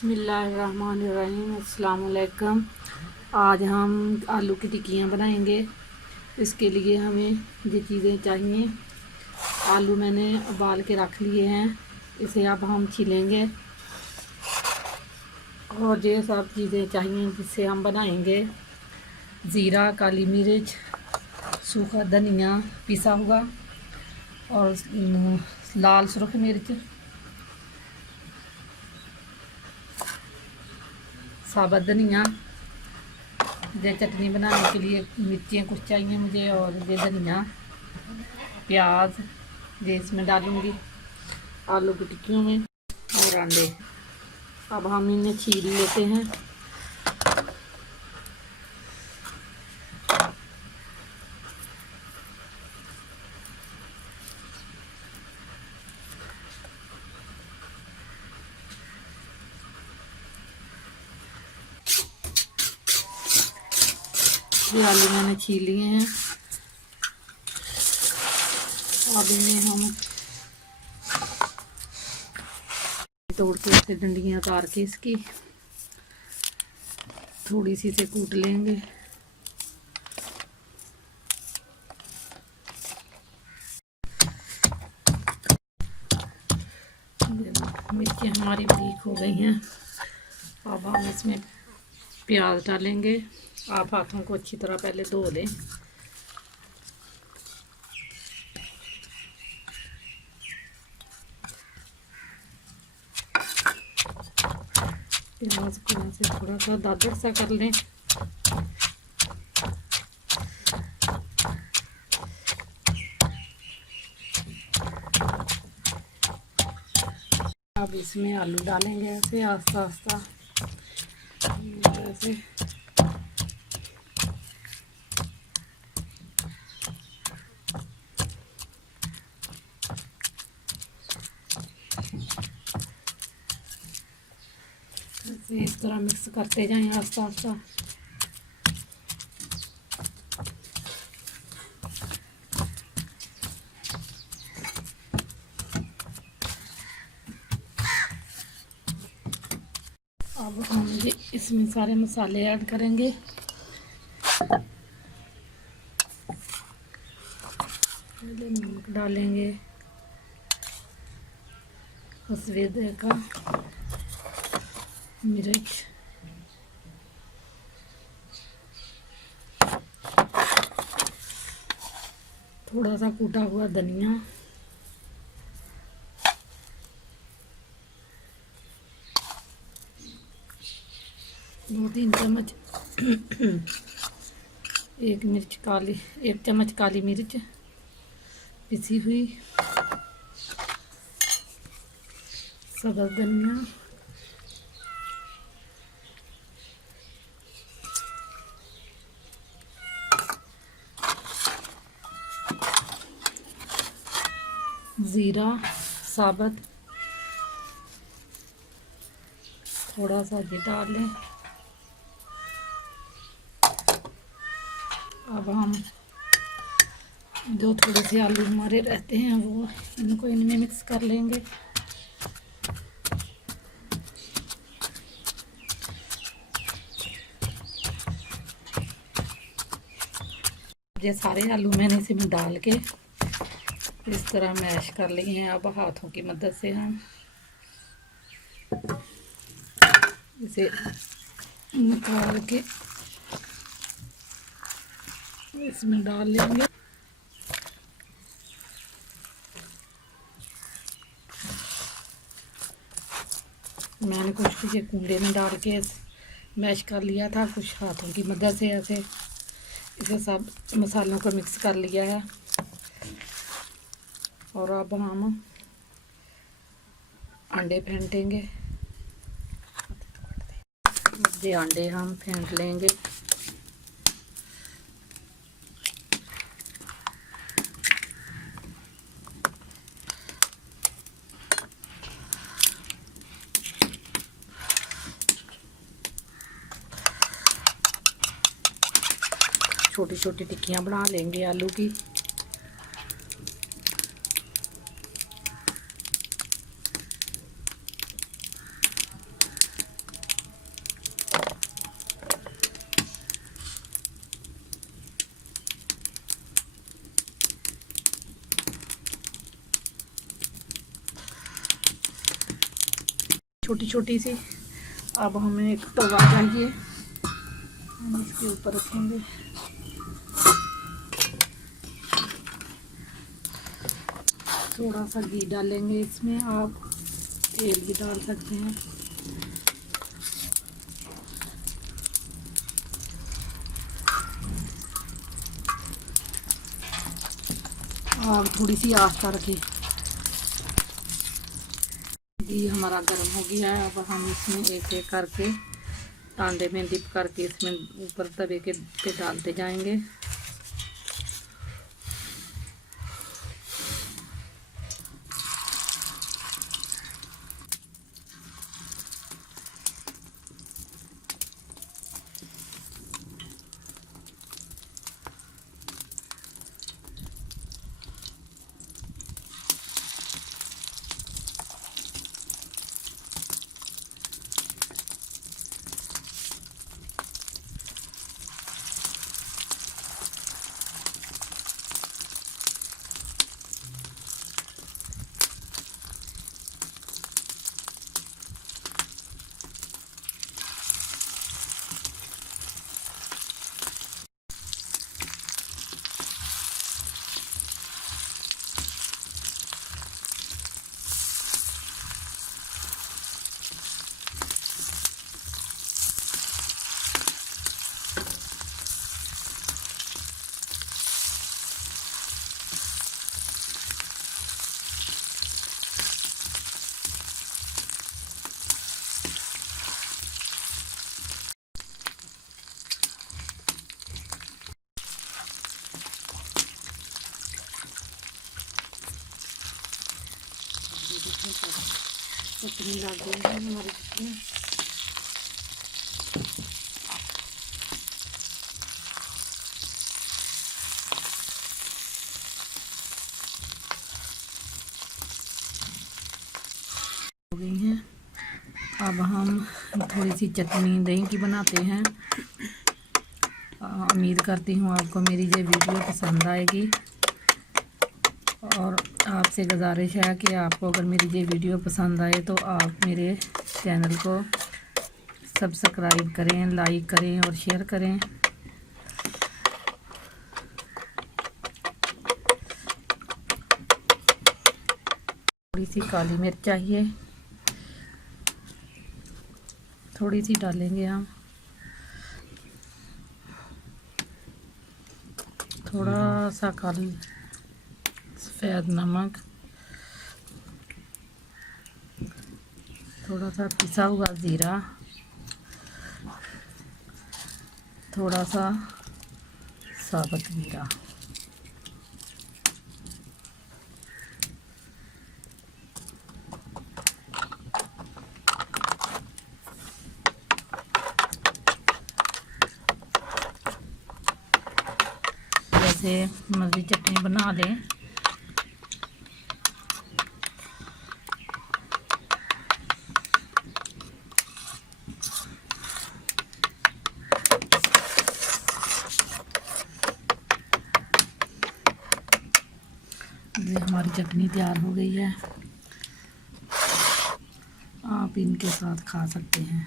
बिस्मिल्लाहिर्रहमानिर्रहीम। अस्सलाम वालेकुम। आज हम आलू की टिक्कियाँ बनाएंगे। इसके लिए हमें ये चीज़ें चाहिए। आलू मैंने उबाल के रख लिए हैं, इसे अब हम छीलेंगे और ये सब चीज़ें चाहिए जिससे हम बनाएंगे। ज़ीरा, काली मिर्च, सूखा धनिया पिसा हुआ और लाल सुर्ख मिर्च, साबुत धनिया। ये चटनी बनाने के लिए मिर्चियाँ कुछ चाहिए मुझे और ये धनिया, प्याज ये इसमें डालूँगी आलू की टिक्कियों में, और अंडे। अब हम इन्हें छील लेते हैं। ये आलू मैंने छील लिए हैं। अब इन्हें हम तोड़ के इससे डंडियाँ उतार के इसकी थोड़ी सी से कूट लेंगे। मिर्ची हमारी बारीक हो गई हैं। अब हम इसमें प्याज डालेंगे। आप हाथों को अच्छी तरह पहले धो लें। प्याज को ऐसे थोड़ा सा दादर सा कर लें। अब इसमें आलू डालेंगे ऐसे आस्ता आस्ता ऐसे। इस तरह मिक्स करते जाएं आस्ता आस्ता। अब हम ये इसमें सारे मसाले ऐड करेंगे। पहले नमक डालेंगे, सफ़ेद का मिर्च, थोड़ा सा कूटा हुआ धनिया, दो तीन चम्मच एक चम्मच काली मिर्च पिसी हुई, साबुत धनिया, ज़ीरा साबुत थोड़ा सा भी डाल लें। अब हम जो थोड़े से आलू हमारे रहते हैं वो इनको इनमें मिक्स कर लेंगे। ये सारे आलू मैंने इसमें डाल के इस तरह मैश कर लिए हैं। अब हाथों की मदद से हम इसे निकाल के इसमें डाल लेंगे। मैंने कुछ ये कूड़े में डाल के मैश कर लिया था, कुछ हाथों की मदद से ऐसे इसे सब मसालों को मिक्स कर लिया है। और अब हम अंडे फेंटेंगे। ये अंडे हम फेंट लेंगे। छोटी छोटी टिक्कियाँ बना लेंगे आलू की। छोटी छोटी सी। अब हमें एक तवा चाहिए, हम इसके ऊपर रखेंगे। थोड़ा सा घी डालेंगे इसमें, आप तेल भी डाल सकते हैं। और थोड़ी सी आँच पर रखें। घी हमारा गर्म हो गया है। अब हम इसमें एक एक करके तांबे में डिप करके इसमें ऊपर तवे के पे डालते जाएंगे। चटनी लग गई है हमारी चटनी। हो गई है। अब हम थोड़ी सी चटनी दही की बनाते हैं। उम्मीद करती हूँ आपको मेरी ये वीडियो पसंद आएगी, और आपसे गुजारिश है कि आपको अगर मेरी ये वीडियो पसंद आए तो आप मेरे चैनल को सब्सक्राइब करें, लाइक करें और शेयर करें। थोड़ी सी काली मिर्च चाहिए, थोड़ी सी डालेंगे हम। थोड़ा सा काली सफ़ेद नमक, थोड़ा सा पिसा हुआ ज़ीरा, थोड़ा सा साबुत ज़ीरा। जैसे मर्जी चटनी बना लें। ये हमारी चटनी तैयार हो गई है, आप इनके साथ खा सकते हैं।